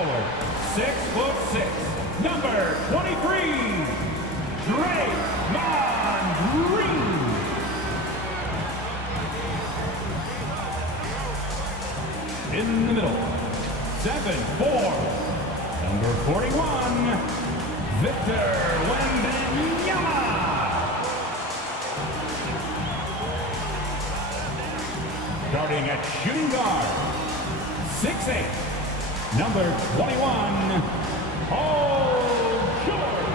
forward, 6'6", number 23, Draymond Green. In the middle, 7'4", number 41, Victor Wembanyama. Starting at shooting guard, 6'8", number 21, Paul George.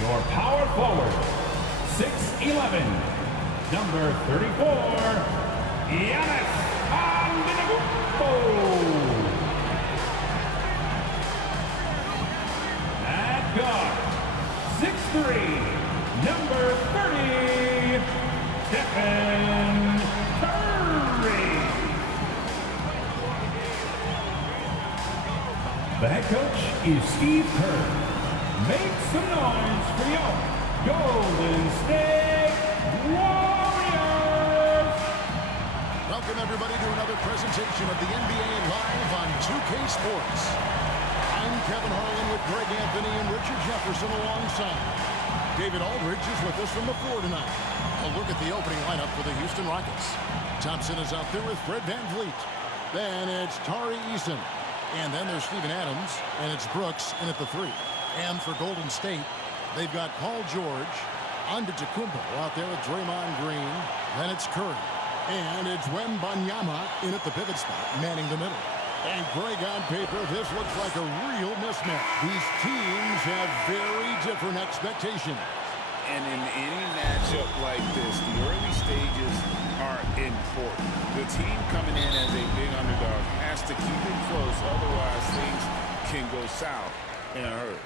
Your power forward, 6'11", number 34, Giannis Antetokounmpo. At guard, 6'3", number 30, Stephen Curry. The head coach is Steve Kerr. Make some noise for your Golden State Warriors. Welcome everybody to another presentation of the NBA Live on 2K Sports. I'm Kevin Harlan with Greg Anthony and Richard Jefferson alongside. David Aldridge is with us from the floor tonight. A look at the opening lineup for the Houston Rockets. Thompson is out there with Fred VanVleet. Then it's Tari Eason. And then there's Steven Adams. And it's Brooks in at the 3. And for Golden State, they've got Paul George, Antetokounmpo out there with Draymond Green. Then it's Curry. And it's Wembanyama in at the pivot spot, manning the middle. And Greg, on paper, this looks like a real mismatch. These teams have very different expectations. And in any matchup like this, the early stages are important. The team coming in as a big underdog has to keep it close, otherwise things can go south in a hurry.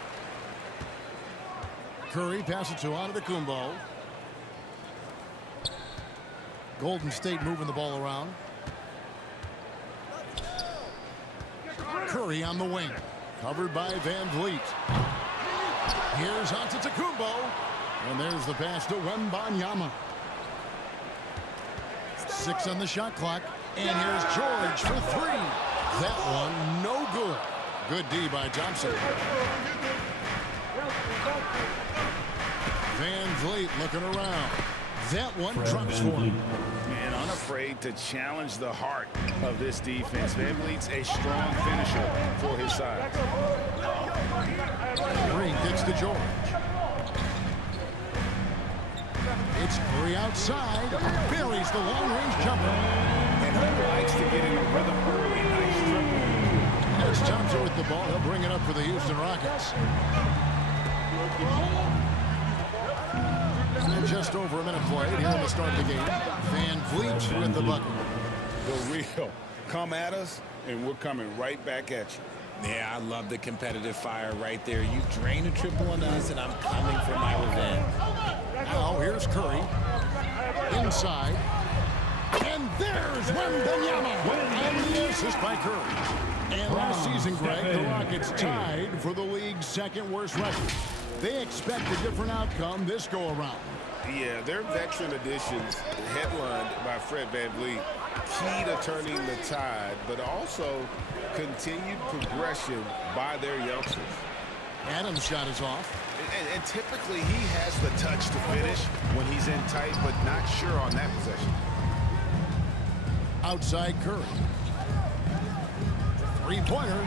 Curry passes to Antetokounmpo. Golden State moving the ball around. Curry on the wing, covered by VanVleet. Here's Antetokounmpo, and there's the pass to Wembanyama. 6 on the shot clock, and here's George for 3. That one no good. Good D by Thompson. VanVleet looking around. That one drops for him. Man, unafraid to challenge the heart of this defense. VanVleet's a strong finisher for his side. Green gets to George. It's Curry outside. Buries the long-range jumper. And he likes to get in a rhythm early. Nice triple. As Thompson with the ball, he'll bring it up for the Houston Rockets. And just over a minute played here in the start of the game. VanVleet with the bucket. The real. Come at us, and we're coming right back at you. Yeah, I love the competitive fire right there. You drain a triple on us, and I'm coming for my revenge. Now here's Curry. Inside. And there's Wembanyama. And the assist by Curry. And last season, Greg, the Rockets tied for the league's second worst record. They expect a different outcome this go-around. Yeah, their veteran additions, headlined by Fred VanVleet, key to turning the tide, but also continued progression by their youngsters. Adams' shot is off. And typically he has the touch to finish when he's in tight, but not sure on that possession. Outside Curry. Three-pointer.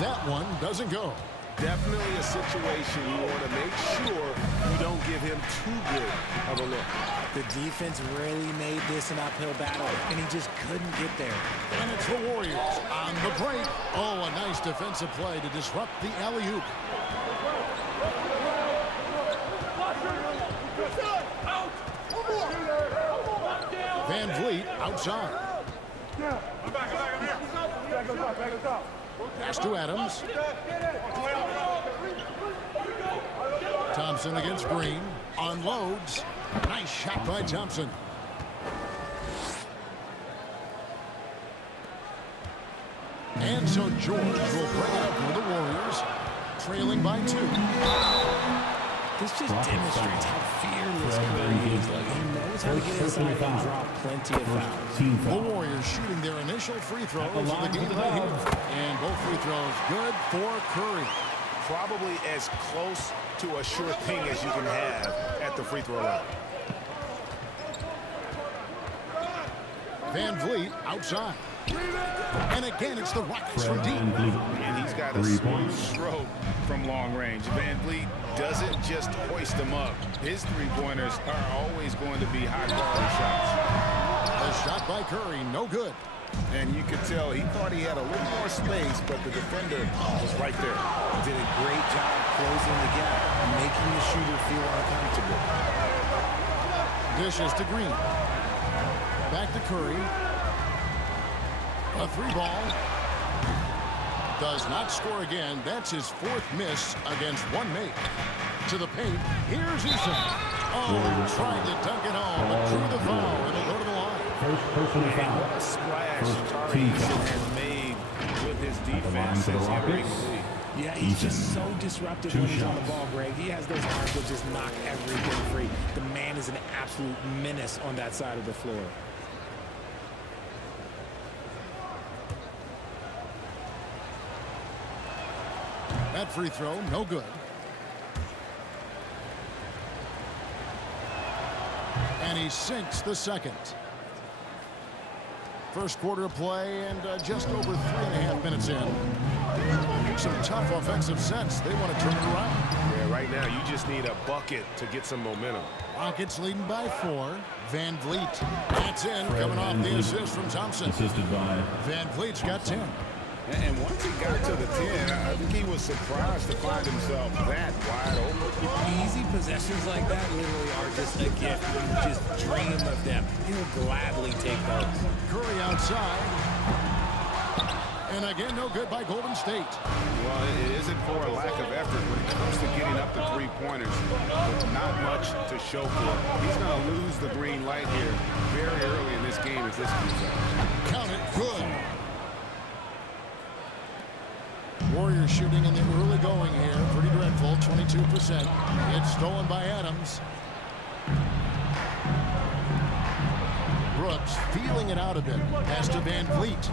That one doesn't go. Definitely a situation you want to make sure you don't give him too good of a look. The defense really made this an uphill battle, and he just couldn't get there. And it's the Warriors on the break. Oh, a nice defensive play to disrupt the alley-oop. VanVleet outside. Pass to Adams. Thompson against Green. Unloads. Nice shot by Thompson. And so George will bring it up for the Warriors, trailing by 2. This just demonstrates how fearless Curry is. Like, he knows time to get inside and draw plenty of fouls. Team The foul. Warriors shooting their initial free throws the of the line game for the right here. Dubs. And both free throws good for Curry. Probably as close to a sure thing as you can have at the free throw line. Van Vliet outside. And again, it's the Rockets from deep. And he's got a 3 smooth points. stroke from long range. Van Vliet doesn't just hoist them up. His three-pointers are always going to be high-quality shots. A shot by Curry, no good. And you could tell he thought he had a little more space, but the defender was right there. Did a great job closing the gap, making the shooter feel uncomfortable. Dishes to Green. Back to Curry. A three ball. Does not score again. That's his 4th miss against one make. To the paint. Here's Eason. Oh, tried to dunk it home, but drew the foul. It'll go to the line. First personal foul. What a splash First Tari team Eason foul. has made with his line defense for the since entering Rockets. the league. Yeah, he's just Eason. so disruptive 2 when he's on the shots. ball, Greg. He has those arms that just knock everything free. The man is an absolute menace on that side of the floor. That free throw, no good. And he sinks the second. First quarter of play and just over 3.5 minutes in. Some tough offensive sets. They want to turn it around. Yeah, right now you just need a bucket to get some momentum. Rockets leading by 4. Van Vliet. That's in, coming off the assist from Thompson. Assisted by Van Vliet's got 10. And once he got to the 10, I think he was surprised to find himself that wide open. Easy possessions like that literally are just a gift. You just dream of them. He'll gladly take those. Curry outside. And again, no good by Golden State. Well, it isn't for a lack of effort when it comes to getting up the three-pointers. But not much to show for it. He's going to lose the green light here very early in this game if this keeps up. Count it, good. Warriors shooting in the early going here. Pretty dreadful, 22%. It's stolen by Adams. Brooks feeling it out a bit. Pass to Van Vliet.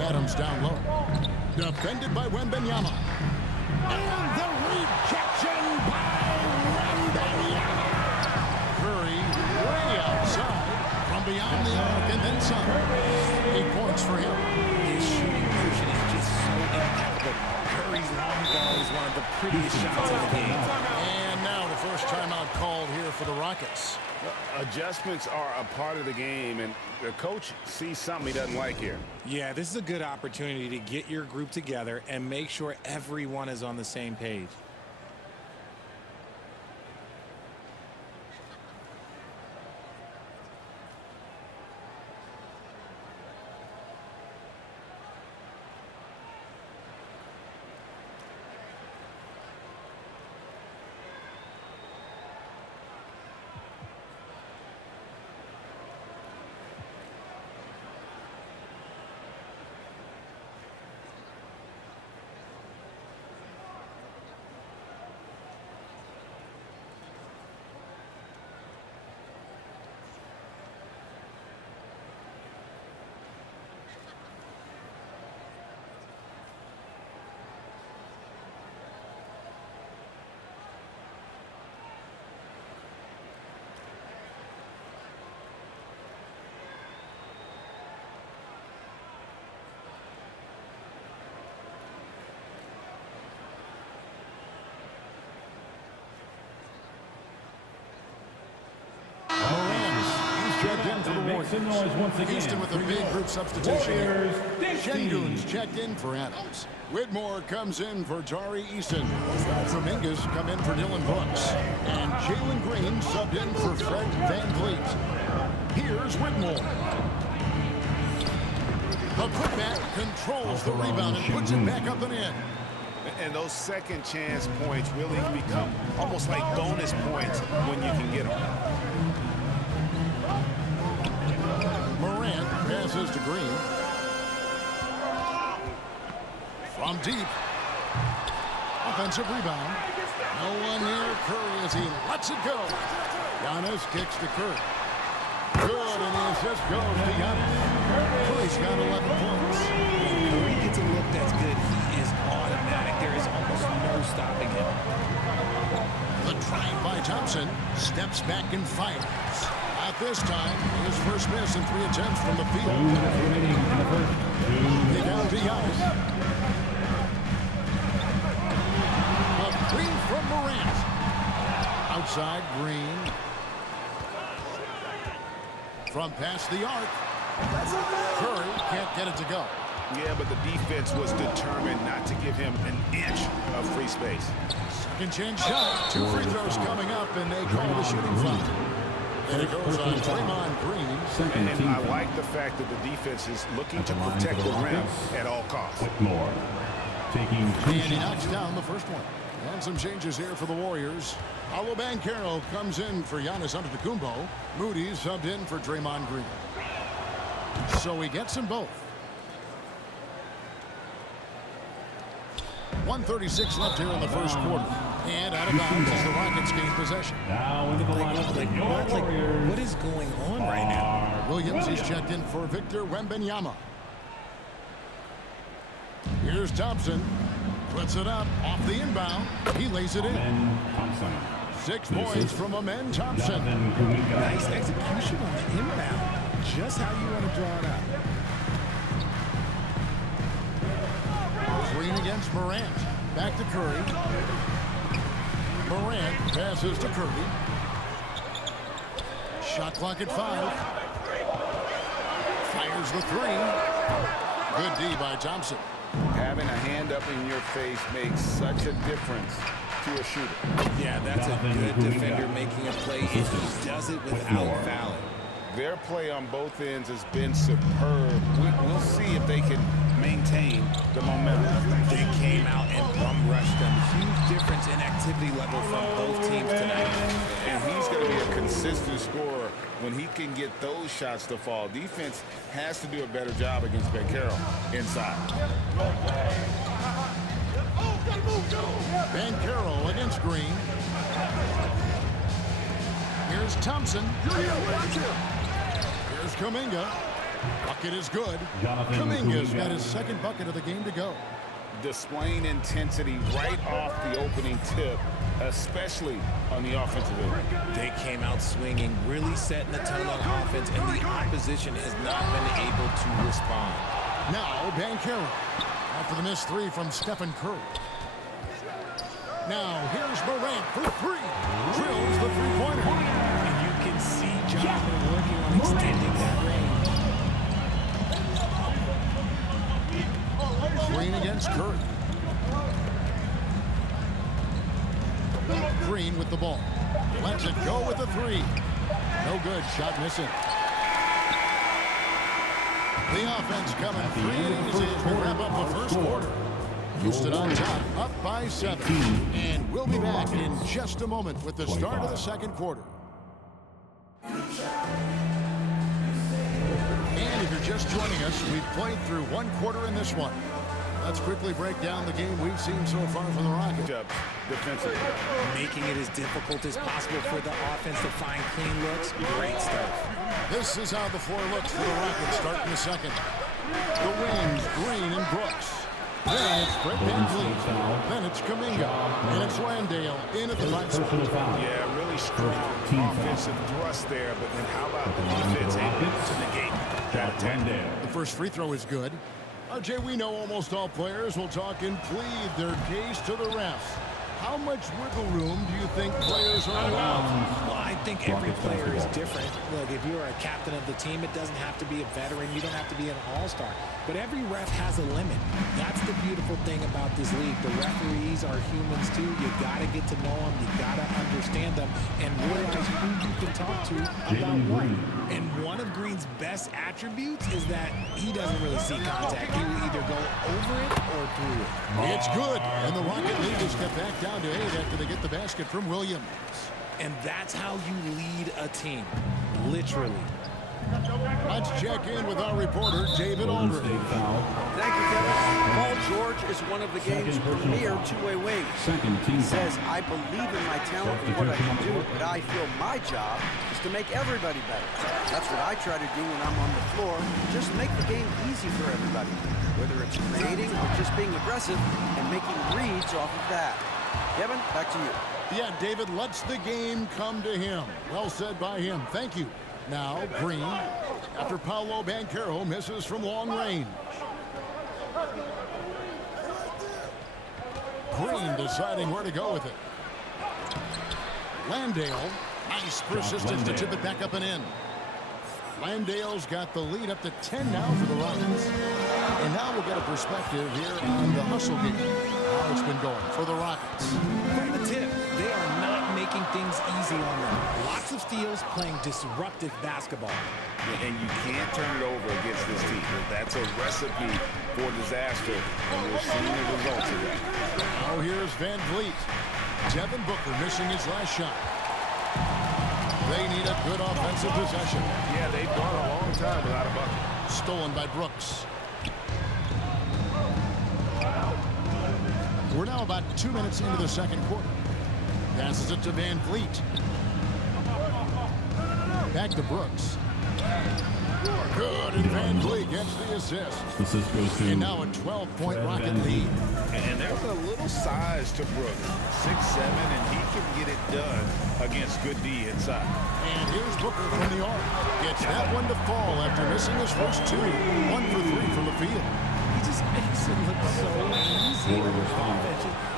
Adams down low. Defended by Wembanyama. And the rejection by Wembanyama. Curry way outside from beyond the arc and then some. 8 points for him. His shooting motion is just so impeccable. Curry's long ball is one of the prettiest shots in the game. And now the first timeout called here for the Rockets. Adjustments are a part of the game, and the coach sees something he doesn't like here. Yeah, this is a good opportunity to get your group together and make sure everyone is on the same page. Checked in for the Make some noise once again. Houston with a big group substitution. Warriors, Dixie. Şengün's checked in for Adams. Whitmore comes in for Tari Eason. Dominguez come in for Dylan Brooks. And Jalen Green subbed in for Fred Van Vliet. Here's Whitmore. The putback controls the rebound and puts it back up and in. And those second chance points really become almost like bonus points when you can get them. Morant passes to Green. From deep. Offensive rebound. No one near Curry as he lets it go. Giannis kicks to Curry. Good, and the assist goes to Giannis. Curry's got 11 points. When Curry gets a look that's good, he is automatic. There is almost no stopping him. The drive by Thompson. Steps back and fires. At this time, his first miss in 3 attempts from the 2 field. minutes remaining in the first. Kick out to Giannis. A three from Morant. Outside, Green. From past the arc. Curry can't get it to go. Yeah, but the defense was determined not to give him an inch of free space. Second chance shot. 2 free throws coming up, and they call the shooting foul. And it goes on Draymond Green. Second And team I foul. like the fact that the defense is looking to protect the rim at all costs. Whitmore taking 2 And he shots. knocks down the first one. And some changes here for the Warriors. Paolo Banchero comes in for Giannis Antetokounmpo. Moody subbed in for Draymond Green. So he gets them both. 1:36 left here in the first quarter. And out of bounds as the Rockets gain possession. Now into the lineup. Like, Your Warriors what is going on right now? are Williams is checked in for Victor Wembanyama. Here's Thompson. Puts it up off the inbound. He lays it in. Ben Thompson. 6 points from Amen Thompson. Jonathan Kuminga. Nice execution on the inbound. Just how you want to draw it up. Green against Morant. Back to Curry. Morant passes to Curry. Shot clock at 5. Fires the 3. Good D by Thompson. Having a hand up in your face makes such a difference to a shooter. Yeah, that's a good defender making a play, and he does it without fouling. Their play on both ends has been superb. We'll see if they can maintain the momentum. They came out and bum rushed them. Huge difference in activity level from both teams tonight. And he's going to be a consistent scorer when he can get those shots to fall. Defense has to do a better job against Banchero inside. Banchero against Green. Here's Thompson. Here's Kuminga. Bucket is good. Jonathan Kuminga's Kuminga. got his second bucket of the game to go. Displaying intensity right off the opening tip, especially on the offensive end. They came out swinging, really setting the tone on offense, and the opposition has not been able to respond. Now Banchero. After the missed 3 from Stephen Curry. Now here's Morant for 3. Drills the 3-pointer. And you can see Jonathan working on extending that range. Green against Curry. Green with the ball. Lets it go with the 3. No good. Shot missing. The offense coming free and easy as we wrap up the first quarter. Houston on top, up by 7. And we'll be back in just a moment with the start of the second quarter. And if you're just joining us, we've played through 1 quarter in this one. Let's quickly break down the game we've seen so far from the Rockets. Defensively. Making it as difficult as possible for the offense to find clean looks. Great stuff. This is how the floor looks for the Rockets starting the second. The wings, Green and Brooks. Then it's Brett VanVleet. Then it's Kuminga. And it's Landale in at the 5 spot. Personal foul. Yeah, really strong Team foul. offensive thrust there, but then how about the line of the defense able Rockets. to negate that Jack attack? Landale. The first free throw is good. RJ, we know almost all players will talk and plead their case to the refs. How much wiggle room do you think players are allowed? Well, I think every player is different. Look, if you're a captain of the team, it doesn't have to be a veteran. You don't have to be an all-star. But every ref has a limit. That's the beautiful thing about this league. The referees are humans too. You got to get to know them. You got to understand them and realize who you can talk to about what. And one of Green's best attributes is that he doesn't really see contact. He will either go over it or through it. It's good. And the Rocket leaders get back down to 8 after they get the basket from Williams. And that's how you lead a team, literally. Let's check in with our reporter, David Golden Aldridge. State foul. Thank you, Kevin. Paul George is one of the game's premier two-way wings. Second team He foul. says, I believe in my talent and what I can do, but I feel my job is to make everybody better. That's what I try to do when I'm on the floor. Just make the game easy for everybody, whether it's creating or just being aggressive and making reads off of that. Kevin, back to you. Yeah, David lets the game come to him. Well said by him. Thank you. Now, Green, after Paolo Banchero misses from long range. Green deciding where to go with it. Landale, nice persistence to chip it back up and in. Landale's got the lead up to 10 now for the Rockets. And now we'll get a perspective here on the hustle game. How it's been going for the Rockets. From the tip, they are not making things easy on them. Lots of steals, playing disruptive basketball. And you can't turn it over against this team. That's a recipe for disaster, and we're seeing the results of that. Now here's Van Vliet. Devin Booker missing his last shot. They need a good offensive possession. Yeah, they've gone a long time without a bucket. Stolen by Brooks. We're now about 2 minutes into the second quarter. Passes it to Van Vliet. Back to Brooks. Good, and Van Vliet gets the assist. Assist goes to And now a 12-point Rocket lead. And there's a little size to Brooks. 6'7", and he can get it done against good D inside. And here's Booker from the arc. Gets that one to fall after missing his first two. 1 for 3 from the field. He just makes it look so easy.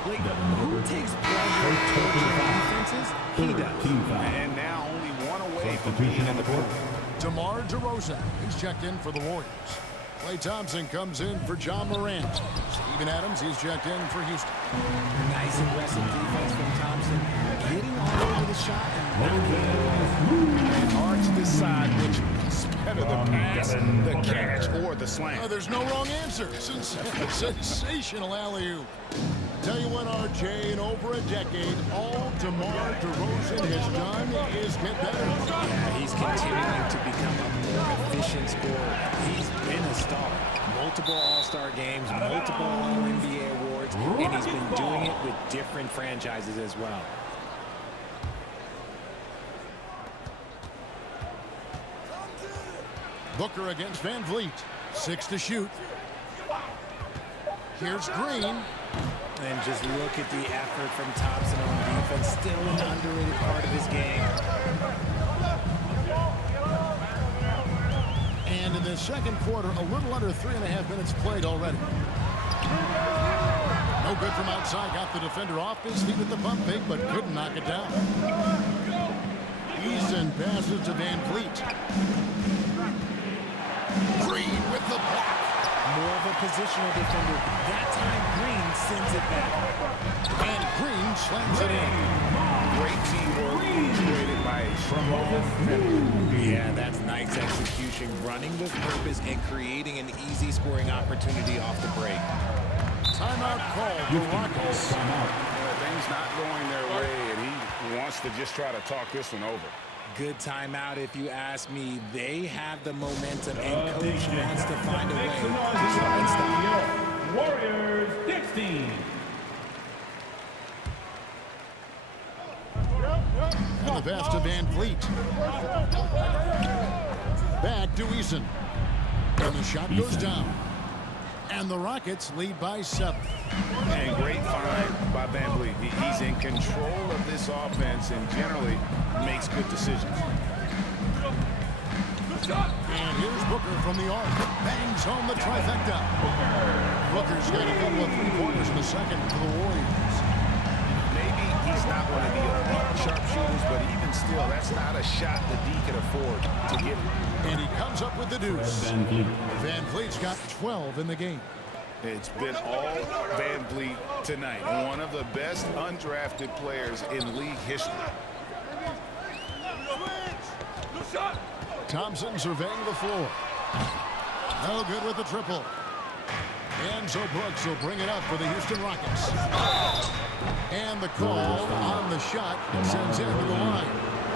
Like, who takes pleasure in torturing defenses? He does. Team foul. And now only one away from being in the court. DeMar DeRozan, he's checked in for the Warriors. Klay Thompson comes in for John Morant. Steven Adams, he's checked in for Houston. Nice aggressive defense from Thompson. Getting all over the shot and And hard to decide which is better, the pass, the catch, or the slam. There's no wrong answer. Sensational alley-oop. Tell you what, RJ, in over a decade, all DeMar DeRozan has done is get better. yeah, he's continuing to become a more efficient scorer. He's been a star. Multiple All-Star games, multiple All-NBA awards, and he's been doing it with different franchises as well. Booker against Van Vliet. 6 to shoot. Here's Green. And just look at the effort from Thompson on defense. Still an underrated part of his game. And in the second quarter, a little under 3.5 minutes played already. No good from outside. Got the defender off his feet with the pump fake, but couldn't knock it down. Eason passes to Van Vliet. Green with the block. More of a positional defender. That time, Green sends it back. And Green slams it in. Great teamwork created by a strong defender. Yeah, that's nice execution. Running with purpose and creating an easy scoring opportunity off the break. Timeout call for Rockets. Things not going their way, and he wants to just try to talk this one over. Good timeout if you ask me. They have the momentum, and coach wants to find a way to try and stop. Warriors 16. And the pass to Van Vliet. Back to Eason. And the shot goes down. And the Rockets lead by 7. And great find by Van Vliet. He's in control of this offense and generally makes good decisions. And here's Booker from the arc. Bangs home the trifecta. Booker's got a couple of three-pointers in the second for the Warriors. Maybe he's not one of the elite sharpshooters, but even still, that's not a shot that D can afford to get. And he comes up with the deuce. Van Vliet. Van Vliet's got 12 in the game. It's been all Van Vliet tonight. One of the best undrafted players in league history. Thompson surveying the floor. No good with the triple. And so Brooks will bring it up for the Houston Rockets. And the call on the shot sends him to the line.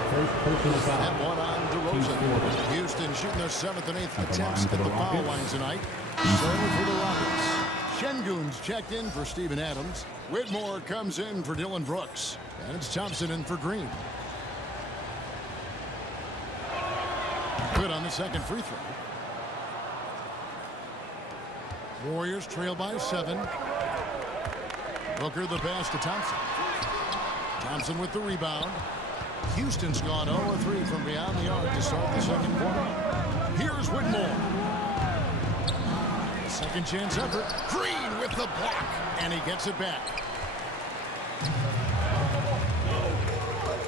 That one on DeRozan. Houston shooting their 7th and 8th attempts at the foul line tonight. So for the Rockets, Şengün's checked in for Steven Adams. Whitmore comes in for Dillon Brooks. And it's Thompson in for Green. Good on the second free throw. Warriors trail by 7. Booker the pass to Thompson. Thompson with the rebound. Houston's gone 0-3 from beyond the arc to start the second quarter. Here's Whitmore. Second chance effort. Green with the block. And he gets it back.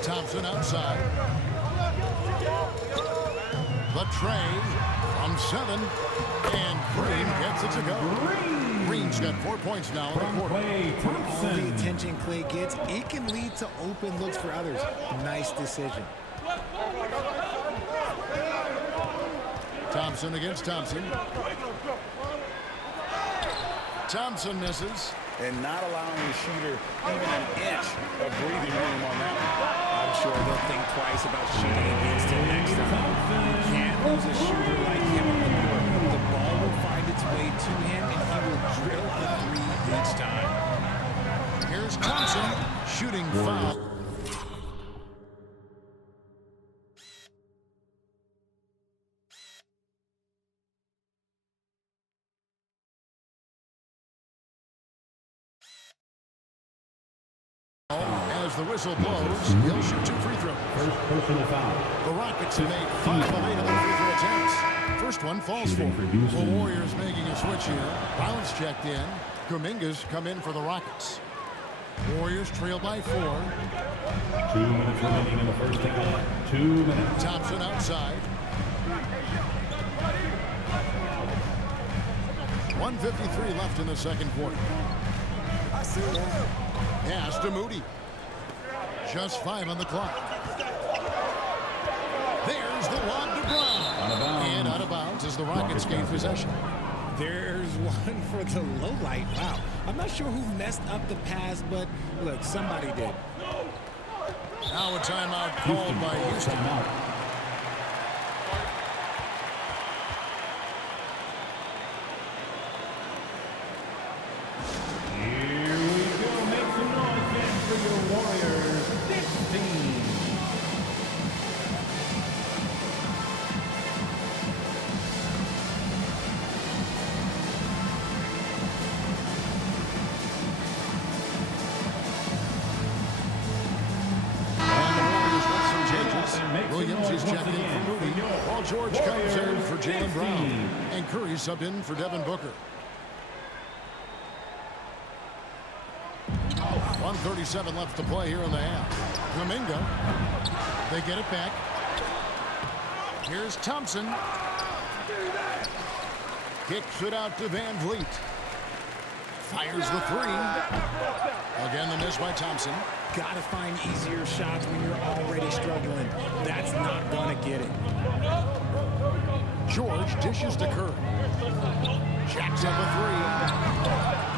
Thompson outside. The tray from 7. And Green gets it to go. Green's got 4 points now in the quarter. All the attention Clay gets, it can lead to open looks for others. Nice decision. Thompson against Thompson. Thompson misses. And not allowing the shooter even an inch of breathing room on that one. I'm sure they'll think twice about shooting against him next time. You can't lose a shooter like him on the court. The ball will find its way to him, and he will drill a 3 each time. Here's Thompson shooting foul. As the whistle blows, he'll shoot 2 free throws. First personal foul. The Rockets have made 5 of 8 of their free throw attempts. First one falls for. The Warriors making a switch here. Brown's checked in. Kuminga's come in for the Rockets. Warriors trail by 4. 2 minutes remaining in the first half. 2 minutes. Thompson outside. 1:53 left in the second quarter. Pass to Moody. Just 5 on the clock. There's the lob to Brown. And out of bounds as the Rockets gain possession. There's one for the low light. Wow. I'm not sure who messed up the pass, but look, somebody did. Now a timeout called by Houston. Here we go. Make some noise again for your Warriors. 16. Williams is checked in for Moody, while George comes in for Jaylen Brown. And Curry subbed in for Devin Booker. 1:37 left to play here in the half. Kuminga. They get it back. Here's Thompson. Kicks it out to Van Vliet. Fires the 3. Again, the miss by Thompson. Got to find easier shots when you're already struggling. That's not going to get it. George dishes to Curry. Jacks up a 3.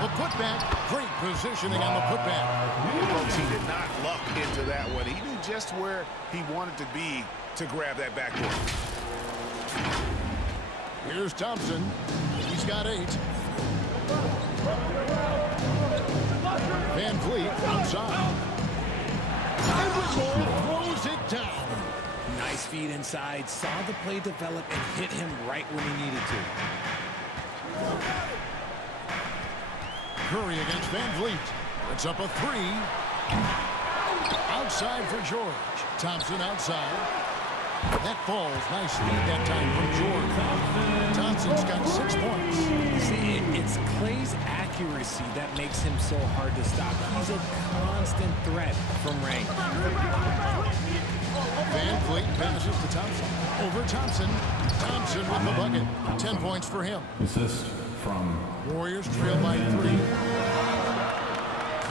The putback. Great positioning on the putback. Folks, he did not luck into that one. He knew just where he wanted to be to grab that backboard. Here's Thompson. He's got 8. Van Vliet outside. And Whitmore throws it down. Nice feed inside. Saw the play develop and hit him right when he needed to. Curry against Van Vliet. It's up a 3. Outside for George. Thompson outside. That falls. Nice feed that time from George. Thompson's got 6 points. See, it's Clay's accuracy that makes him so hard to stop. He's a constant threat from range. Van Vliet passes to Thompson. Over Thompson. Thompson with the bucket. 10 points for him. Assist from Warriors trail by 3.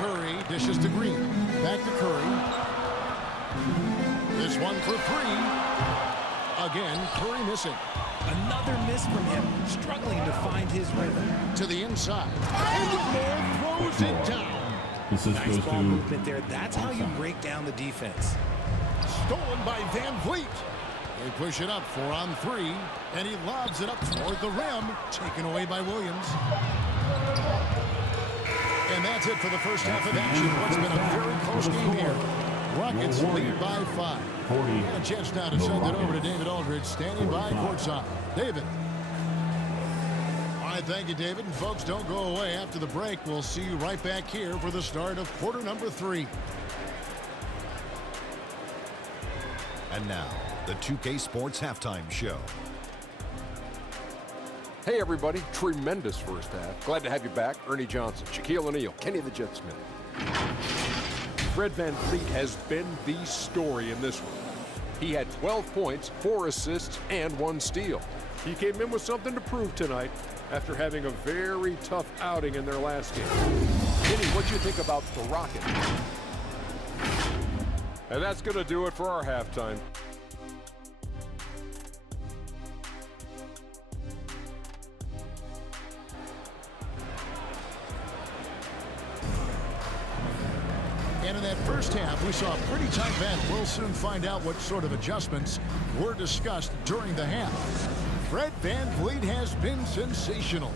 Curry dishes to Green. Back to Curry. This one for 3. Again, Curry missing. Another miss from him, struggling to find his rhythm. To the inside. And Whitmore throws it down. Nice ball movement there. That's how you break down the defense. Stolen by Van Vliet. They push it up 4 on 3, and he lobs it up toward the rim. Taken away by Williams. And that's it for the first half of action. What's been a very close game here. Rockets lead by 5. And a chance now to send it over to David Aldridge, standing by courtside. David. All right, thank you, David. And folks, don't go away. After the break, we'll see you right back here for the start of quarter number 3. And now, the 2K Sports Halftime Show. Hey, everybody. Tremendous first half. Glad to have you back. Ernie Johnson, Shaquille O'Neal, Kenny the Jet Smith. Fred VanVleet has been the story in this one. He had 12 points, 4 assists, and 1 steal. He came in with something to prove tonight after having a very tough outing in their last game. Kenny, what do you think about the Rockets? And that's going to do it for our halftime. And in that first half, we saw a pretty tight battle. We'll soon find out what sort of adjustments were discussed during the half. Fred VanVleet has been sensational.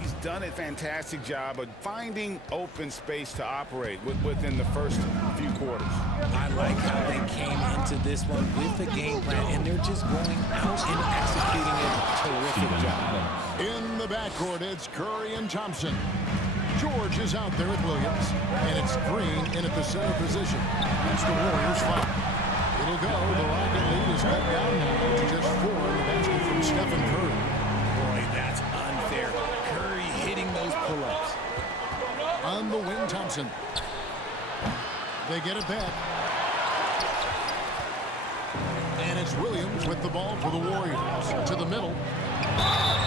He's done a fantastic job of finding open space to operate within the first few quarters. I like how they came into this one with a game plan, and they're just going out and executing a terrific job. In the backcourt, it's Curry and Thompson. George is out there with Williams, and it's Green in at the center position. That's the Warriors' foul. It'll go. The Rocket lead is cut down now to just 4 in the basket from Stephen Curry. Boy, that's unfair. Curry hitting those pull-ups. On the wing, Thompson. They get it back. And it's Williams with the ball for the Warriors. To the middle.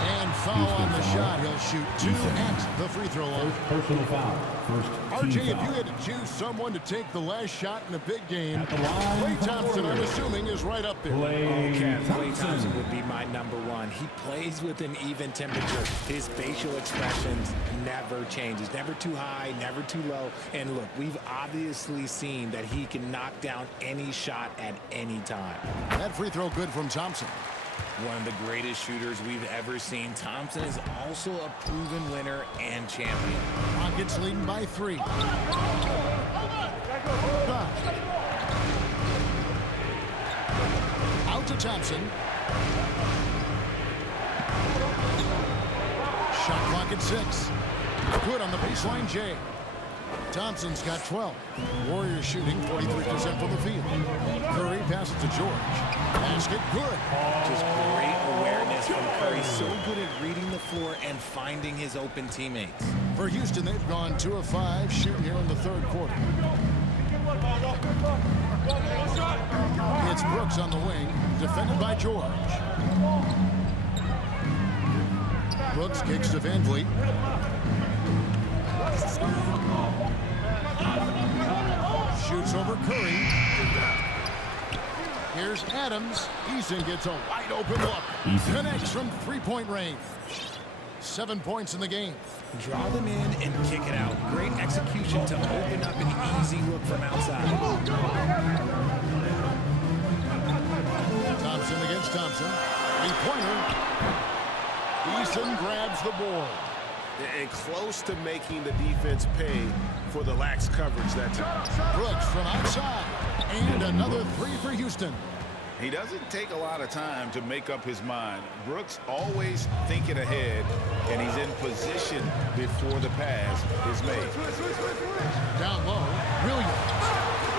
And foul on the shot. He'll shoot 2 at the free throw line. Personal foul. First RJ, team if foul. you had to choose someone to take the last shot in a big game, Klay Thompson, I'm assuming, is right up there. Klay Thompson would be my number 1. He plays with an even temperature. His facial expressions never changes. Never too high, never too low. And look, we've obviously seen that he can knock down any shot at any time. That free throw good from Thompson. One of the greatest shooters we've ever seen. Thompson is also a proven winner and champion. Rockets leading by 3. Out to Thompson. Shot clock at 6. Good on the baseline, Jay. Thompson's got 12. Warriors shooting 43% from the field. Curry passes to George. Basket good. Just great awareness from Curry. So good at reading the floor and finding his open teammates. For Houston, they've gone 2 of 5 shooting here in the third quarter. It's Brooks on the wing, defended by George. Brooks kicks to VanVleet. Shoots over Curry. Here's Adams. Eason gets a wide open look. Connects from 3-point range. 7 points in the game. Draw them in and kick it out. Great execution to open up an easy look from outside. Thompson against Thompson. 3-pointer. Eason grabs the board. And close to making the defense pay for the lax coverage that time. Brooks from outside. And another 3 for Houston. He doesn't take a lot of time to make up his mind. Brooks always thinking ahead, and he's in position before the pass is made. Down low, Williams.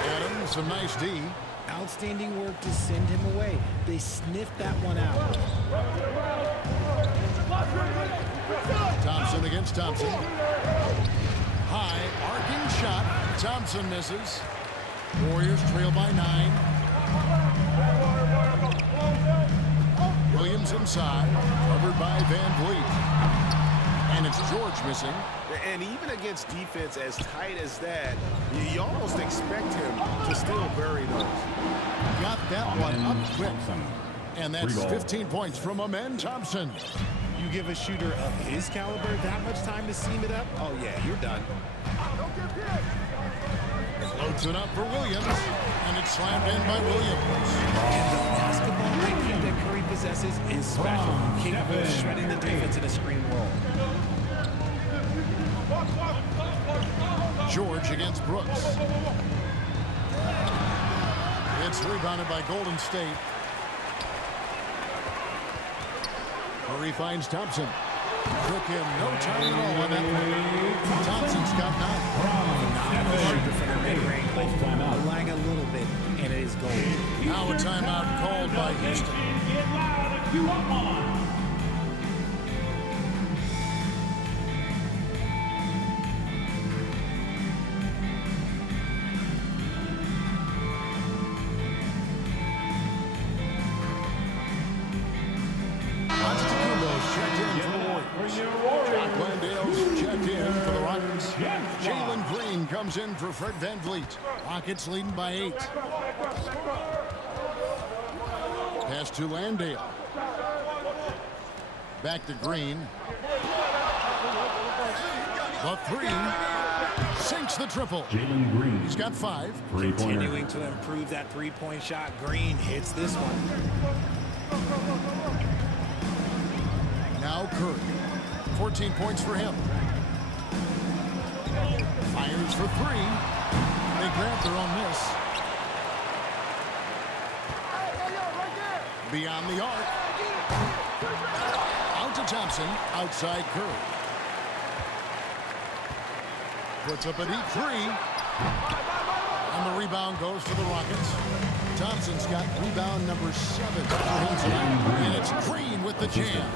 Adams, some nice D. Outstanding work to send him away. They sniffed that one out. Thompson against Thompson. High, arcing shot. Thompson misses. Warriors trail by 9. Williams inside, covered by VanVleet. And it's George missing. And even against defense as tight as that, you almost expect him to still bury those. Got that one up quick. And that's 15 points from Amen Thompson. You give a shooter of his caliber that much time to seam it up? Oh, yeah, you're done. Loads it up for Williams, and it's slammed in by Williams. And the basketball IQ that Curry possesses is special, capable of shredding the defense in a screen roll. George against Brooks. It's rebounded by Golden State. Curry finds Thompson. Took him no time at all on that one. Thompson's got 9. Lag a little bit, and it is goal. Now a timeout called by Houston. Get loud if you want one. Antetokounmpo's checked in for the Warriors. Jack Landale's checked in for the Rockets. Jalen Green comes in for Fred VanVleet. Rockets leading by 8. Pass to Landale. Back to Green. The 3. Sinks the triple. Jalen Green. He's got 5. Continuing to improve that three-point shot. Green hits this one. Now Curry. 14 points for him. Fires for 3. They grab their own miss. Beyond the arc. Out to Thompson. Outside Curry. Puts up a deep 3. And the rebound goes to the Rockets. Thompson's got rebound number 7 for him tonight. And it's Green with the jam.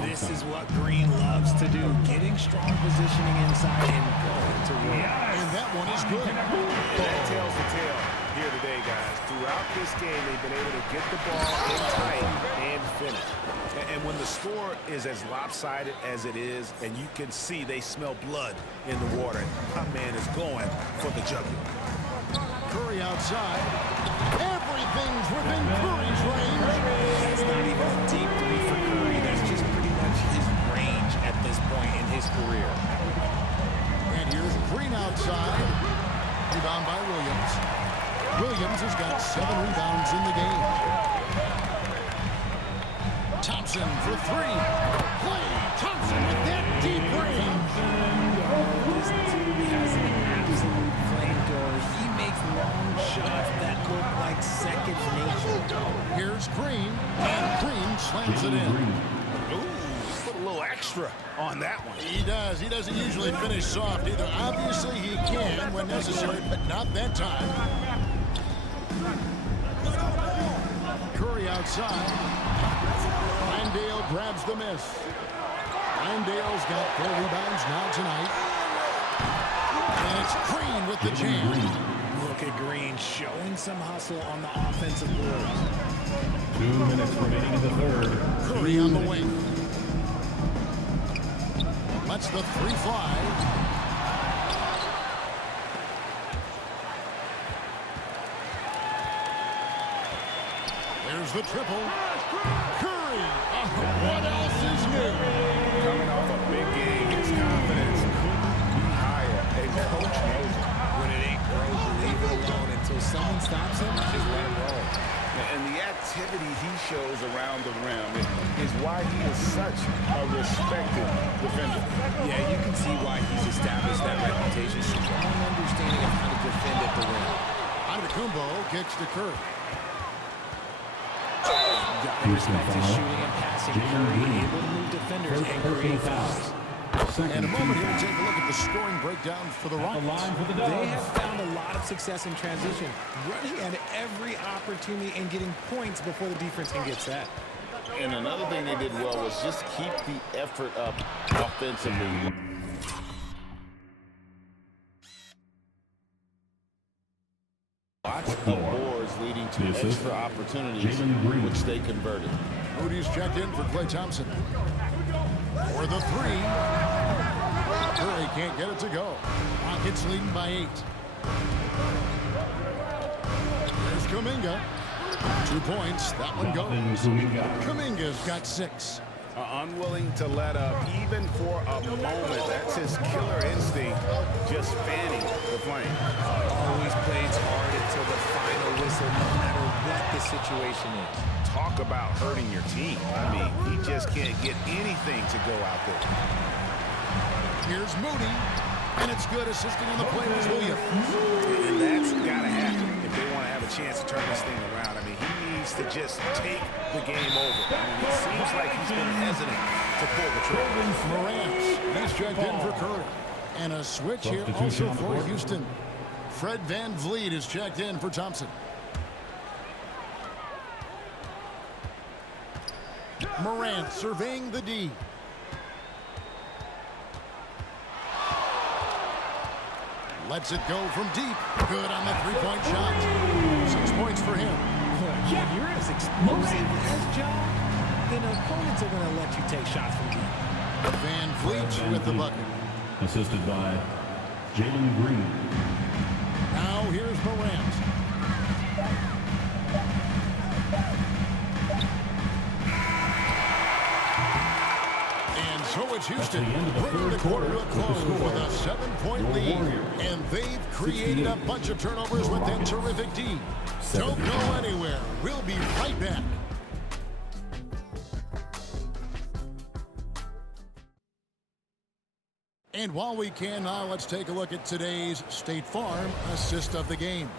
This is what Green loves to do, getting strong positioning inside and going to work. And that one is good. That tells the tale here today, guys. Throughout this game, they've been able to get the ball in tight and finish. And when the score is as lopsided as it is, and you can see they smell blood in the water, my man is going for the jugular. Curry outside. Everything's within Curry's range. That's not even a deep 3 for Curry. That's just pretty much his range at this point in his career. And here's Green outside. Rebound by Williams. Williams has got 7 rebounds in the game. Thompson for 3. Play Thompson with that deep range. This dude has an absolute flamethrower. He makes long shots that look like second nature. Here's Green, and Green slams it in. Ooh, put a little extra on that one. He does. He doesn't usually finish soft either. Obviously, he can when necessary, but not that time. Curry outside. Landale grabs the miss. Landale's got 4 rebounds now tonight. And it's Green with the jam. Look at Green showing some hustle on the offensive boards. 2 minutes remaining in the third. Curry on the wing. Lets the 3 fly. There's the triple. Curry. What else is new? Coming off a big game, his confidence couldn't be higher. And coach knows it. When it ain't broke, leave it alone until someone stops him. Just let him roll. And the activity he shows around the rim is why he is such a respected defender. Yeah, you can see why he's established that reputation. Strong understanding of how to defend at the rim. Antetokounmpo kicks to Curry. Gotta respect his shooting and passing. Curry able to move defenders and create fouls. And a moment here to take a look at the scoring breakdown for the Rockets. They have found a lot of success in transition, running at every opportunity and getting points before the defense can get set. And another thing they did well was just keep the effort up offensively. Watch the boards leading to extra opportunities, which they converted. Moody's checked in for Klay Thompson. For the 3. Curry can't get it to go. Rockets leading by 8. There's Kuminga. 2 points. That one goes. Kuminga's got 6. are unwilling to let up even for a moment. That's his killer instinct, just fanning the flame. Always plays hard until the final whistle, no matter what the situation is. Talk about hurting your team. I mean, he just can't get anything to go out there. Here's Moody, and it's good. Assisting on the play was Williams. And that's got to happen if they want to have a chance to turn this thing around. I mean, he needs to just take the game over. I mean, it seems like he's been hesitant to pull the trigger. Morant, he's checked in for Curry. And a switch here also for Houston. Fred VanVleet is checked in for Thompson. Morant surveying the D. Lets it go from deep. Good on the three-point shot. 6 points for him. If you're as explosive as John, then opponents are going to let you take shots from you. VanVleet with the bucket. Assisted by Jalen Green. Now here's Morant. And so it's Houston bringing the quarter to a close with a 7-point lead. And they've created a bunch of turnovers with that terrific D. Don't go anywhere. We'll be right back. And while we can now, let's take a look at today's State Farm assist of the game.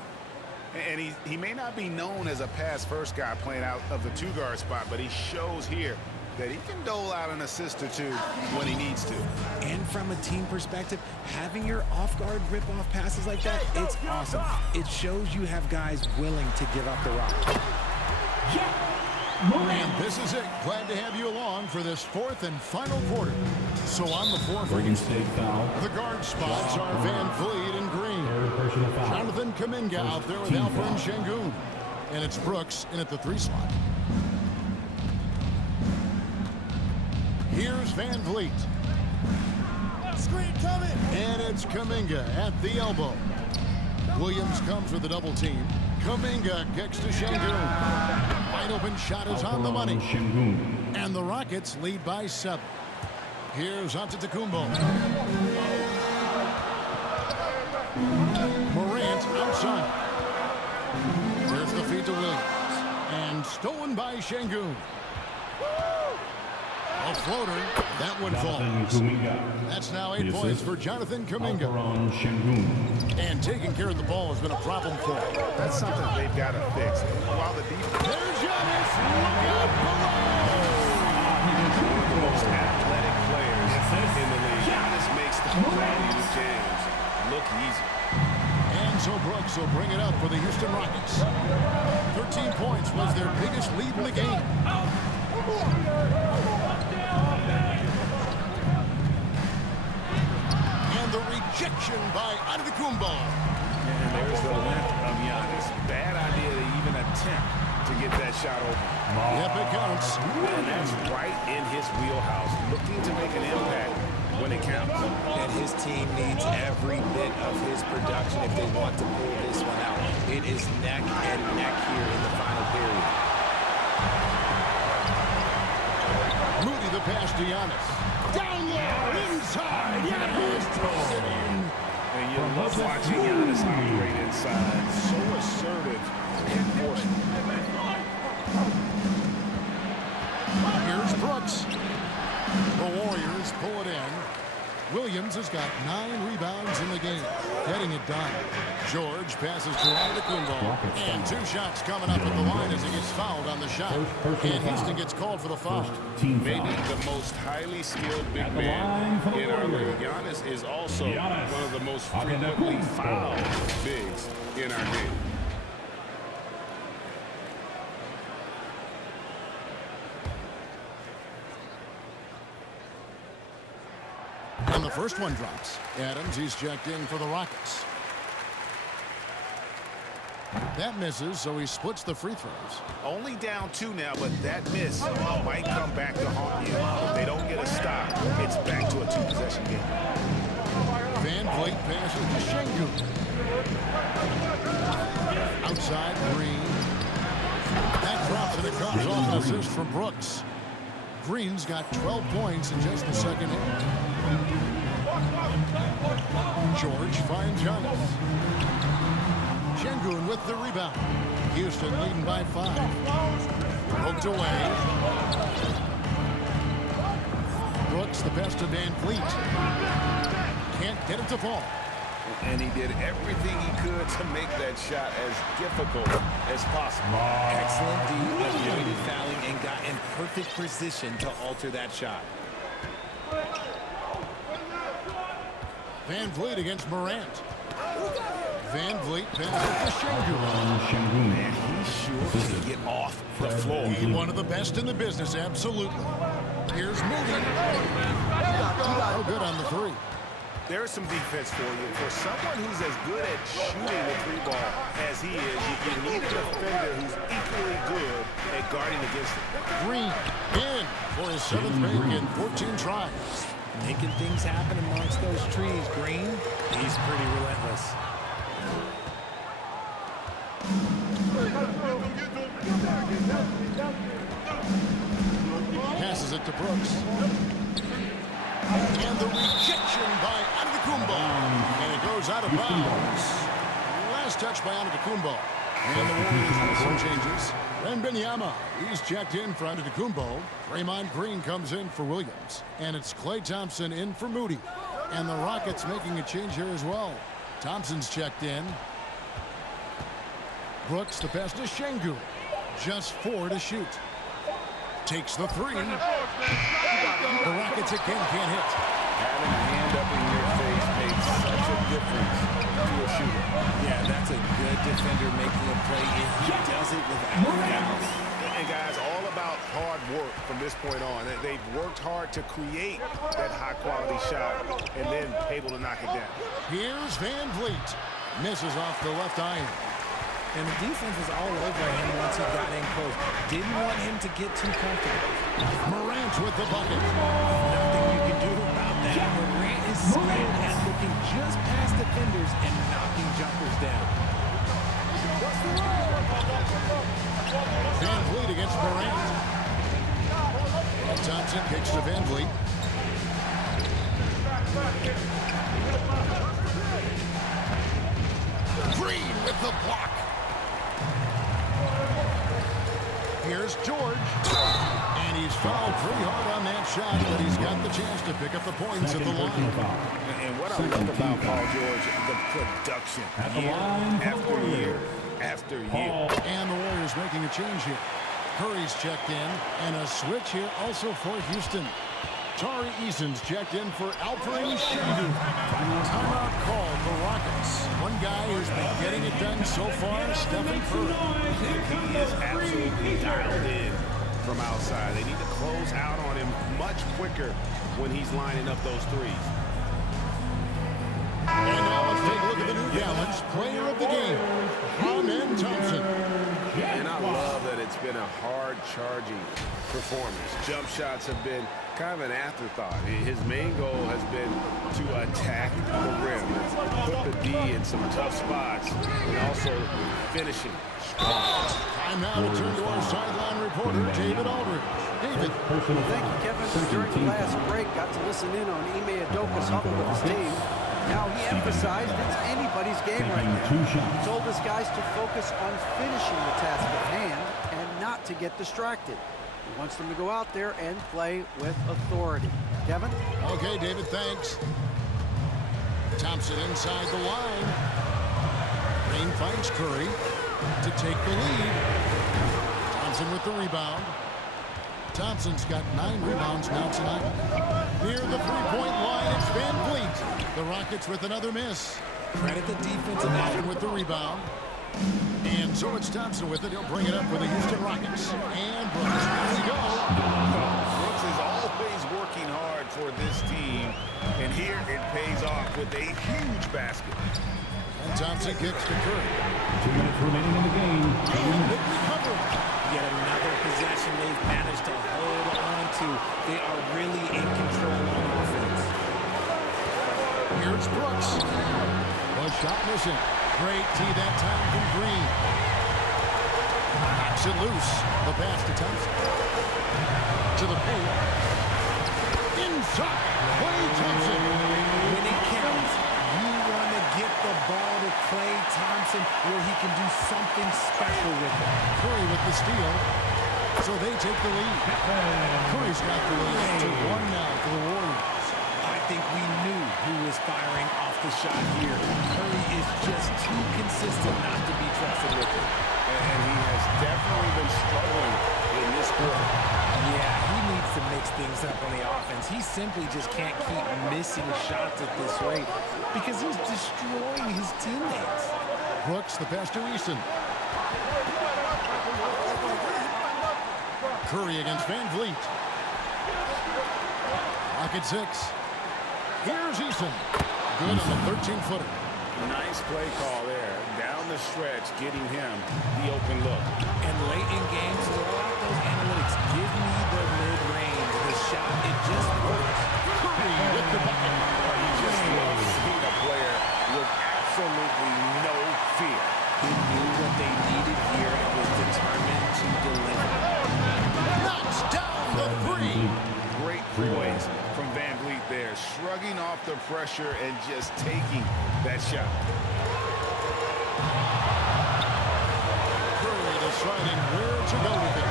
And he may not be known as a pass-first guy playing out of the two-guard spot, but he shows here that he can dole out an assist or two when he needs to. And from a team perspective, having your off-guard rip-off passes like that, it's awesome. It shows you have guys willing to give up the rock. And this is it. Glad to have you along for this fourth and final quarter. So on the floor for Houston, the guard spots are VanVleet and Green. Jonathan Kuminga out there with Alperen Sengun. And it's Brooks in at the 3 slot. Here's VanVleet. Screen coming. And it's Kuminga at the elbow. Williams comes with a double team. Kuminga kicks to Sengun. Wide open shot is on the money. And the Rockets lead by 7. Here's Antetokounmpo. Morant outside. There's the feed to Williams. And stolen by Sengun. A floater. That one falls. That's now 8 points for Jonathan Kuminga. And taking care of the ball has been a problem for him. That's something they've got to fix. While the defense... There's Giannis. Look out below. One of the most athletic players in the league. Giannis makes the quality games look easy. And so Brooks will bring it up for the Houston Rockets. 13 points was their biggest lead in the game. And the rejection by Antetokounmpo. And there's the length of Giannis. Bad idea to even attempt to get that shot open. Yep, it counts. And that's right in his wheelhouse. Looking to make an impact when it counts. And his team needs every bit of his production if they want to pull this one out. It is neck and neck here in the final period. Moody the pass to Giannis. Down low, inside. Giannis throws it in. And you love watching Giannis operate inside. So assertive and forceful. Here's Brooks. The Warriors pull it in. Williams has got 9 rebounds in the game, getting it done. George passes to Antetokounmpo, and 2 shots coming up at the line as he gets fouled on the shot. And Houston gets called for the foul. Maybe the most highly skilled big man in our league. Giannis is also one of the most frequently fouled bigs in our game. And the first one drops. Adams, he's checked in for the Rockets. That misses, so he splits the free throws. Only down 2 now, but that miss might come back to haunt you. If they don't get a stop, it's back to a 2-possession game. VanVleet passes to Sengun. Outside, Green. That drops, and it comes off an assist from Brooks. Green's got 12 points in just the second half. George finds Giannis. Şengün with the rebound. Houston leading by 5. Poked away. Brooks the best of Van Vliet. Can't get it to fall. And he did everything he could to make that shot as difficult as possible. Excellent D, avoided fouling and got in perfect position to alter that shot. Van Vliet against Morant. Van Vliet passes to Şengün. Man, he's sure to get off the floor. One of the best in the business, absolutely. Here's Moody. Oh, good on the 3. There's some defense for you. For someone who's as good at shooting the 3 ball as he is, you need a defender who's equally good at guarding against it. Green in for his 7th make in 14 tries. Making things happen amongst those trees, Green. He's pretty relentless. Passes it to Brooks. And the rejection by Antetokounmpo. And it goes out of bounds. Last touch by Antetokounmpo. And the Warriors with some changes. Wembanyama, he's checked in for Antetokounmpo. Draymond Green comes in for Williams. And it's Klay Thompson in for Moody. And the Rockets making a change here as well. Thompson's checked in. Brooks the pass to Şengün. Just 4 to shoot. Takes the 3. The Rockets again can't hit. Having a hand up in your face makes such a difference to a shooter. Yeah, that's a good defender making a play. He does it without fouls. And guys, all about hard work from this point on. They've worked hard to create that high-quality shot and then able to knock it down. Here's Van Vliet. Misses off the left iron. And the defense was all over him once he got in close. Didn't want him to get too comfortable. Morant with the bucket. Nothing you can do about that. Morant is skilled at looking just past defenders and knocking jumpers down. Van Vliet against Morant. Thompson kicks to Van Vliet. Green with the block. Here's George. And he's fouled pretty hard on that shot, but he's got the chance to pick up the points at the line. And what I love about Paul George, the production. Year after year after year. And the Warriors making a change here. Curry's checked in, and a switch here also for Houston. Tari Eason's checked in for Alperen Şengün. Timeout call for Rockets. One guy who's been getting it done so far, Stephen Curry. He is absolutely dialed in from outside. They need to close out on him much quicker when he's lining up those threes. And now let's take a look at the New Balance player of the game, Amen Thompson. And I love that it's been a hard-charging performance. Jump shots have been kind of an afterthought. His main goal has been to attack the rim, put the D in some tough spots, and also finishing strong. Time now to turn to our sideline reporter, David Aldridge. David. Thank you, Kevin. During the last break, got to listen in on Ime Udoka's huddle with his team. Now he emphasized it's anybody's game right now. He told his guys to focus on finishing the task at hand and not to get distracted. He wants them to go out there and play with authority. Kevin? Okay, David, thanks. Thompson inside the line. Green finds Curry to take the lead. Thompson with the rebound. Thompson's got 9 rebounds now tonight. Near the three-point line, it's Van Vliet. The Rockets with another miss. Credit the defensive Thompson with the rebound. And so it's Thompson with it. He'll bring it up for the Houston Rockets. And Brooks, here we go. Brooks is always working hard for this team, and here it pays off with a huge basket. And Thompson kicks to Curry. 2 minutes remaining in the game. And big recovery. Yet another possession they've managed to hold on to. They are really in control on offense. Here's Brooks. The shot missing. Great tee that time from Green. Knocks it loose. The pass to Thompson. to the paint. Inside, Klay Thompson. When it counts, you want to get the ball to Klay Thompson where he can do something special with it. Curry with the steal. So they take the lead. Curry's got the lead to 1 now for the Warriors. I think we knew who was firing off the shot here. Curry is just too consistent not to be trusted with it. And he has definitely been struggling in this quarter. Yeah, he needs to mix things up on the offense. He simply just can't keep missing shots at this rate because he's destroying his teammates. Brooks, the pass to Easton. Curry against Van Vliet. Rocket 6. Here's Easton. Good on the 13-footer. Nice play call there. Down the stretch, getting him the open look. And late in games, throw out those analytics. Give me the mid-range. The shot, it just works. Curry with the bucket. You just love seeing a player with absolutely no fear. He knew what they needed here and was determined to deliver. Knocks down the three. Great poise from Van Vliet there, shrugging off the pressure and just taking that shot. Curry deciding where to go with it.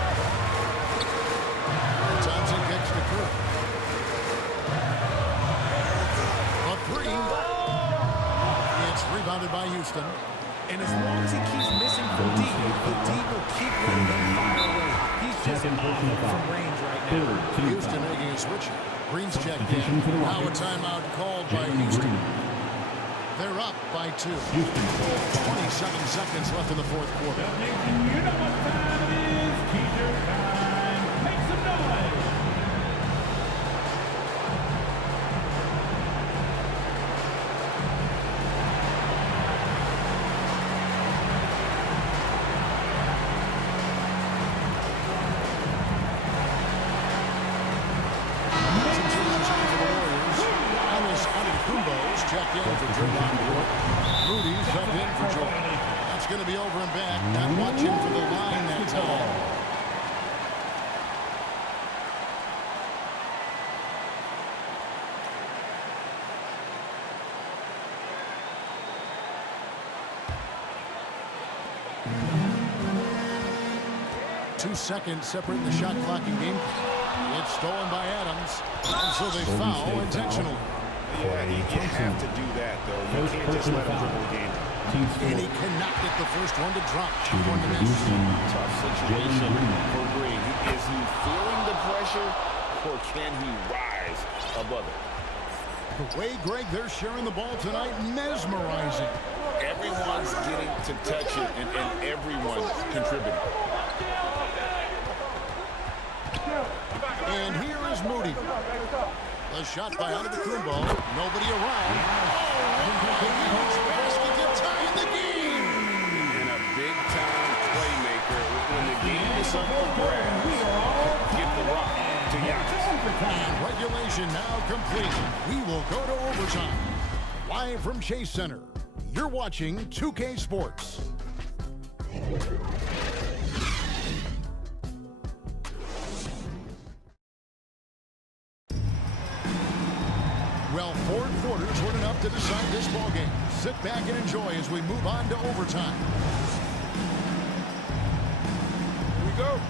Thompson gets the Curry. A three. It's rebounded by Houston. And as long as he keeps missing from deep, the deep will keep letting him fire away. He's just awful from range right now. Houston making a switch. Green's checked in. Now a timeout called by Houston. They're up by 2. 27 seconds left in the fourth quarter. You know what time it is. T-shirt time. Make some noise. Checked in for Draymond Green. Moody subbed in for Jordan. That's going to be over and back. Not watching for the line that time. Two seconds separating the shot clock and game. It's stolen by Adams. And so they foul intentionally. Yeah, you have to do that, though. You can't just let him dribble the game. And he cannot get the first one to drop. One to miss. Tough situation for Green. Is he feeling the pressure, or can he rise above it? The way, Greg, they're sharing the ball tonight, mesmerizing. Everyone's getting to touch it, and everyone's contributing. And here is Moody. A shot by Antetokounmpo. Nobody around. Huge basket to tie the game. And a big-time playmaker. When the game is up for grabs, get the rock to Giannis. And regulation now complete. We will go to overtime. Live from Chase Center, you're watching 2K Sports. Well, 4 quarters weren't enough to decide this ballgame. Sit back and enjoy as we move on to overtime. Here we go.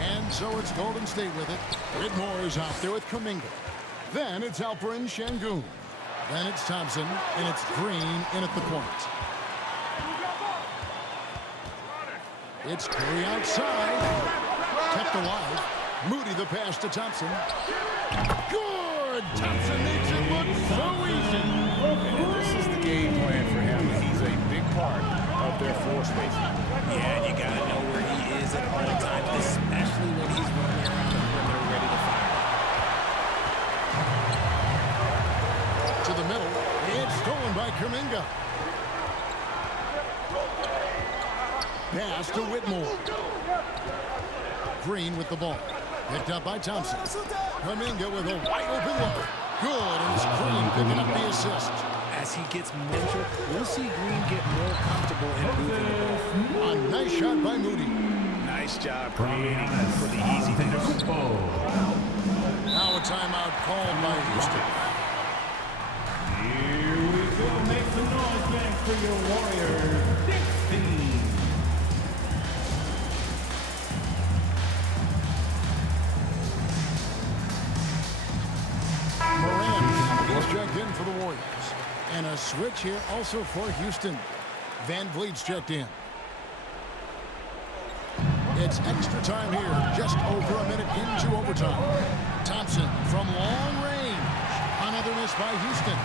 And so it's Golden State with it. Whitmore is out there with Kuminga. Then it's Alperen Şengün. Then it's Thompson, and it's Green in at the point. It's Curry outside. Kept alive. Moody the pass to Thompson. Good! Thompson makes it look so easy. And this is the game plan for him. He's a big part of their floor spacing. Yeah, you got to know where he is at all times, especially when he's running around the perimeter ready to fire. To the middle. It's stolen by Kuminga. Pass to Whitmore. Green with the ball. Picked up by Thompson. Kuminga with a wide open look. Good, and it's Green picking up the assist. As he gets mental, we'll see Green get more comfortable in moving the ball. A nice shot by Moody. Nice Nice job creating for the easy finish. Now a timeout called by Houston. Here we go. Make some noise, fans, for your Warriors. 16. Morant is checked in for the Warriors. And a switch here also for Houston. Van Vliet's checked in. It's extra time here, just over a minute into overtime. Thompson from long range. Another miss by Houston.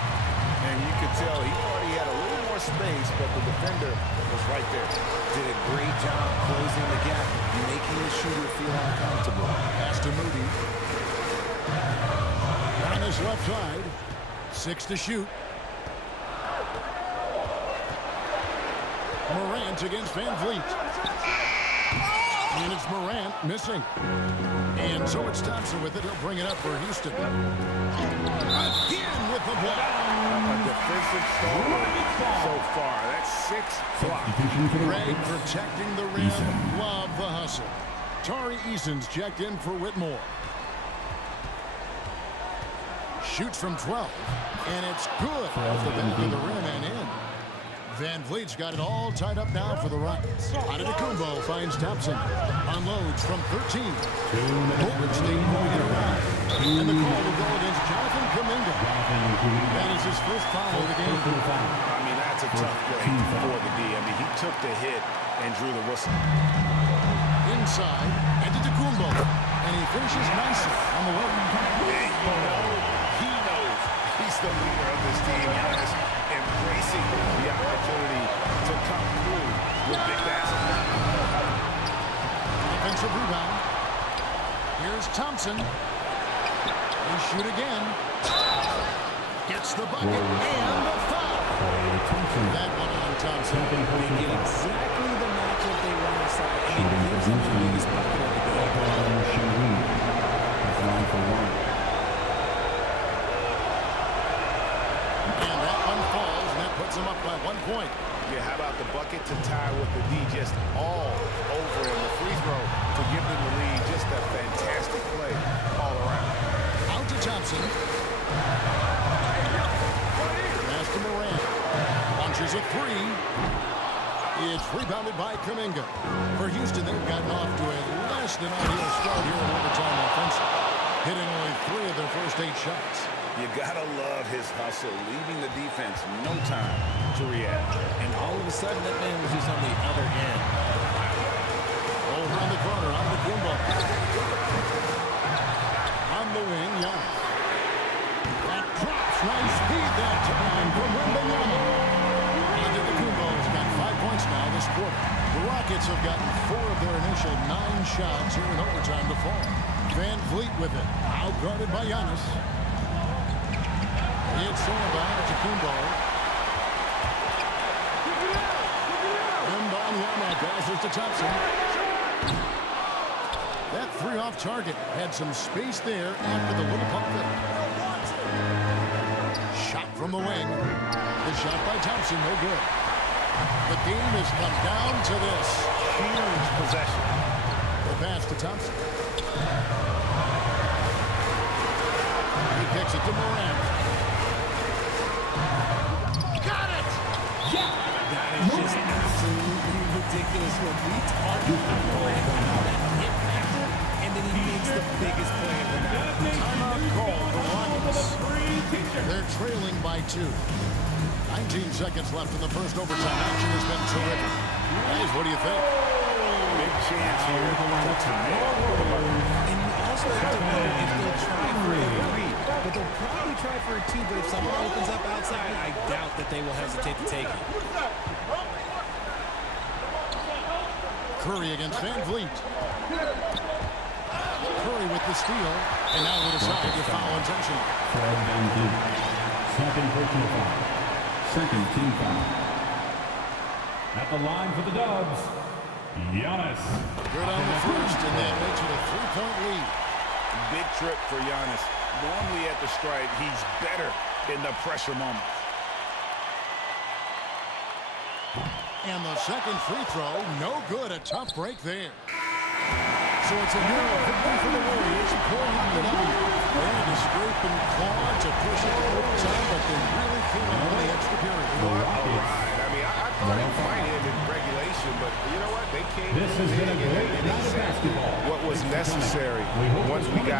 And you could tell he thought he had a little more space, but the defender was right there. Did a great job closing the gap, making the shooter feel uncomfortable. Pass to Moody. On his left side. 6 to shoot. Morant against Van Vliet. And it's Morant missing. And so it's Thompson with it. He'll bring it up for Houston. Again with the block. A defensive star so far. That's 6 blocks. Greg protecting the rim. Love the hustle. Tari Eason's checked in for Whitmore. Shoots from 12. And it's good off the back of the rim and in. Van Vliet's got it all tied up now for the Rockets. Antetokounmpo finds Thompson. Unloads from 13. Golden State moving it around. And the call will go against Jonathan Kuminga. That is his first foul of the game. I mean, that's a tough play for the D. I mean, he took the hit and drew the whistle. Inside, Antetokounmpo. And he finishes nicely on the way. And he knows he's the leader of this team. Giannis embracing the opportunity to come through with big basketball. Offensive rebound. Here's Thompson. They shoot again. Gets the bucket and the foul. That one on Thompson. They get exactly the matchup they want inside. And it gives them the biggest bucket of the game. And that one falls, and that puts them up by 1 point. Yeah, how about the bucket to tie with the D just all over him? The free throw to give them the lead. Just a fantastic play all around. Out to Thompson. Pass to Morant. Launches a three. It's rebounded by Kuminga. For Houston, they've gotten off to a less than ideal start here in overtime offensive. Hitting only 3 of their first 8 shots. You gotta love his hustle, leaving the defense no time to react. And all of a sudden, that man was just on the other end. Over in the corner, on the Kumbo. On the wing, Giannis. That drops, nice speed that time from Wembanyama. Antetokounmpo's got 5 points now this quarter. The Rockets have gotten 4 of their initial 9 shots here in overtime to fall. Van Vliet with it, out-guarded by Giannis. It's Antetokounmpo. Wembanyama passes to Thompson. That 3 off target had some space there after the little pump fake. Shot from the wing. The shot by Thompson, no good. The game has come down to this. Huge possession. The pass to Thompson. He kicks it to Morant. Got it! That is just absolutely ridiculous when we talk about Morant, that hit factor, and then he makes the biggest play of the night. Timeout call for Rockets. They're trailing by 2. 19 seconds left in the first overtime. Action has been terrific. Guys, what do you think? Big chance here to tie it. And you also have to know if they'll try for a 3. But they'll probably try for a 2, but if someone opens up outside, I doubt that they will hesitate to take it. Curry against Van Vliet. Curry with the steal, and now will decide to foul intentional. Fred Van Vliet. Second personal foul. Second team foul. At the line for the Dubs, Giannis. Good on the first, and that makes it a 3-point lead. Big trip for Giannis. Normally at the stripe, he's better in the pressure moments. And the second free throw, no good. A tough break there. So it's a hero victory for the Warriors, pulling out the W. They had to scrape and claw to push it to overtime, but they really came out of the extra period. All right. I mean, I thought it might end in regulation, but you know what? They came This has been a great round of basketball. what was necessary once we got